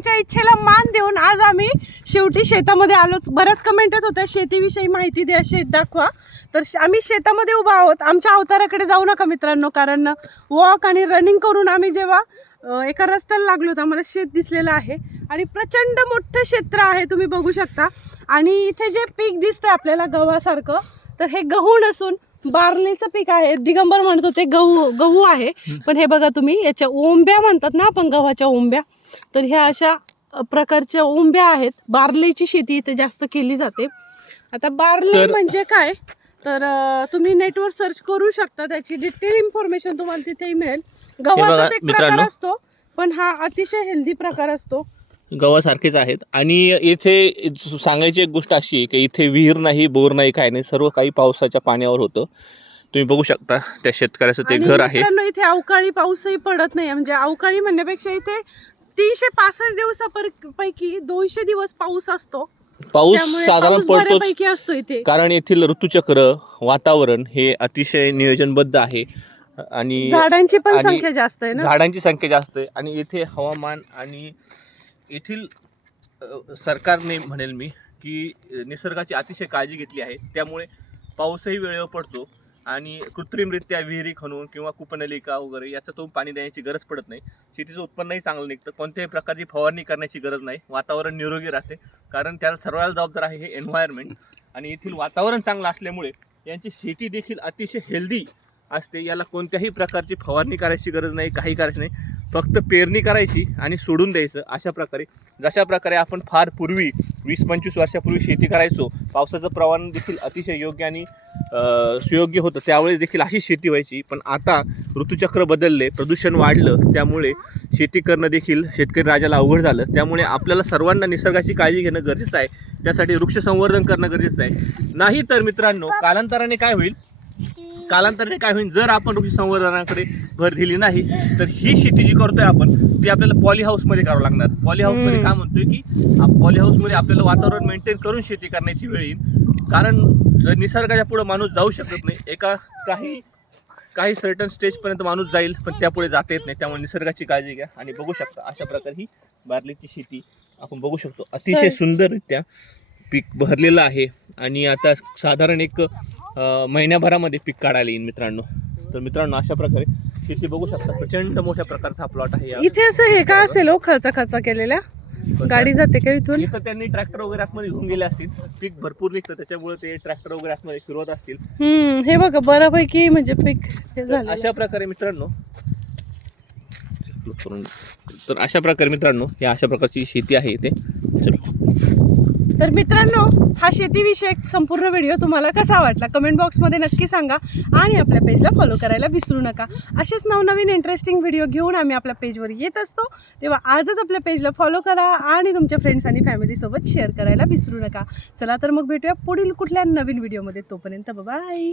तुमच्या इच्छेला मान देऊन आज आम्ही शेवटी शेतामध्ये आलोच. बऱ्याच कमेंट येत होत्या. शेतीविषयी माहिती द्या शेत दाखवा. तर आम्ही शेतामध्ये उभा आहोत. आमच्या अवताराकडे जाऊ नका मित्रांनो कारण वॉक आणि रनिंग करून आम्ही जेव्हा एका रस्त्याला लागलो तर आम्हाला शेत दिसलेलं आहे. आणि प्रचंड मोठं क्षेत्र आहे तुम्ही बघू शकता. आणि इथे जे पीक दिसतं आपल्याला गव्हासारखं तर हे गहू नसून बारलीचं पीक आहे. दिगंबर म्हणत होते गहू गहू आहे. पण हे बघा तुम्ही याच्या ओंब्या म्हणतात ना आपण गव्हाच्या ओंब्या तर ह्या अशा प्रकारच्या ओंब्या आहेत. बारलीची शेती इथे जास्त केली जाते. आता बारली म्हणजे काय? तर तुम्ही नेटवर सर्च करू शकता त्याची डिटेल इन्फॉर्मेशन तुम्हाला तिथेही मिळेल. गव्हाचा एक प्रकार. असतो पण हा अतिशय हेल्दी प्रकार असतो. गव्हासारखेच आहेत. आणि इथे सांगायची एक गोष्ट अशी आहे की इथे विहीर नाही बोर नाही काय नाही सर्व काही पावसाच्या पाण्यावर होतं. तुम्ही बघू शकता त्या शेतकऱ्याचं ते घर आहे. मित्रांनो इथे अवकाळी पाऊसही पडत नाही. म्हणजे अवकाळी म्हणण्यापेक्षा इथे तीनशे पासष्ट दिवसापैकी दोनशे दिवस पाऊस असतो. पाऊस त्यामुळे साधारण पाऊस पडतोच बऱ्यापैकी असतो इथे. कारण येथील ऋतुचक्र वातावरण हे अतिशय नियोजनबद्ध आहे. आणि झाडांची पण आणि संख्या जास्त आहे ना? झाडांची संख्या जास्त आहे. आणि येथे हवामान आणि येथील सरकारने म्हणेल मी की निसर्गाची अतिशय काळजी घेतली आहे. त्यामुळे पाऊसही वेळेवर पडतो आणि कृत्रिमरित्या विहिरी खणून किंवा कुपनलिका वगैरे याचा तो पाणी देण्याची गरज पडत नाही. शेतीचं उत्पन्नही चांगलं निघतं. कोणत्याही प्रकारची फवारणी करण्याची गरज नाही. वातावरण निरोगी राहते. कारण त्याला सर्वांना जबाबदार आहे हे एन्व्हायरमेंट आणि येथील वातावरण चांगलं असल्यामुळे यांची शेती देखील अतिशय हेल्दी असते. याला कोणत्याही प्रकारची फवारणी करायची गरज नाही काही करायची नाही. फक्त पेरणी करायची आणि सोडून द्यायचं अशा प्रकारे. जशा प्रकारे आपण फार पूर्वी वीस पंचवीस वर्षापूर्वी शेती करायचो पावसाचं प्रमाण देखील अतिशय योग्य आणि सुयोग्य होतं. त्यावेळेस देखील अशी शेती व्हायची. पण आता ऋतुचक्र बदलले प्रदूषण वाढलं त्यामुळे शेती करणं देखील शेतकरी राजाला अवघड झालं. त्यामुळे आपल्याला सर्वांना निसर्गाची काळजी घेणं गरजेचं आहे. त्यासाठी वृक्ष संवर्धन करणं गरजेचं आहे. नाही तर मित्रांनो कालांतराने काय होईल? कालांतराने काय होईल? जर आपण वृक्ष संवर्धनाकडे भर दिली नाही तर ही शेती जी करतोय आपण ती आपल्याला पॉली हाऊसमध्ये करावं लागणार. पॉली हाऊसमध्ये. काय म्हणतोय की पॉली हाऊसमध्ये आपल्याला वातावरण मेंटेन करून शेती करण्याची वेळ येईल. कारण जर निसर्गाच्या पुढे माणूस जाऊ शकत नाही एका काही काही सर्टन स्टेजपर्यंत माणूस जाईल पण त्यापुढे जाता येत नाही. त्यामुळे निसर्गाची काळजी घ्या आणि बघू शकता अशा प्रकारे ही बार्लीची शेती आपण बघू शकतो. अतिशय सुंदररित्या पीक भरलेलं आहे. आणि आता साधारण एक महिन्याभरामध्ये पीक काढायला येईल मित्रांनो. तर मित्रांनो अशा प्रकारे शेती बघू शकता. प्रचंड मोठ्या प्रकारचा प्लॉट आहे या- इथे असं हे का असेल हो खर्चा खर्चा केलेल्या गाडी जाते का इथून? इथं त्यांनी ट्रॅक्टर वगैरे आतमध्ये घेऊन गेले असतील. पीक भरपूर निघतं त्याच्यामुळे ते ट्रॅक्टर वगैरे आतमध्ये फिरवत असतील. हम्म हे बघा बऱ्यापैकी म्हणजे पीक हे तर झालं अशा प्रकारे मित्रांनो तर अशा प्रकारे मित्रांनो या अशा प्रकारची शेती आहे इथे. चलो. तर मित्रांनो हा शेतीविषयक संपूर्ण व्हिडिओ तुम्हाला कसा वाटला? कमेंट बॉक्समध्ये नक्की सांगा आणि आपल्या पेजला फॉलो करायला विसरू नका. असेच नवनवीन इंटरेस्टिंग व्हिडिओ घेऊन आम्ही आपल्या पेजवर येत असतो. तेव्हा आजच आपल्या पेजला फॉलो करा आणि तुमच्या फ्रेंड्स आणि फॅमिलीसोबत शेअर करायला विसरू नका. चला तर मग भेटूया पुढील कुठल्या नवीन व्हिडिओमध्ये. तोपर्यंत बाय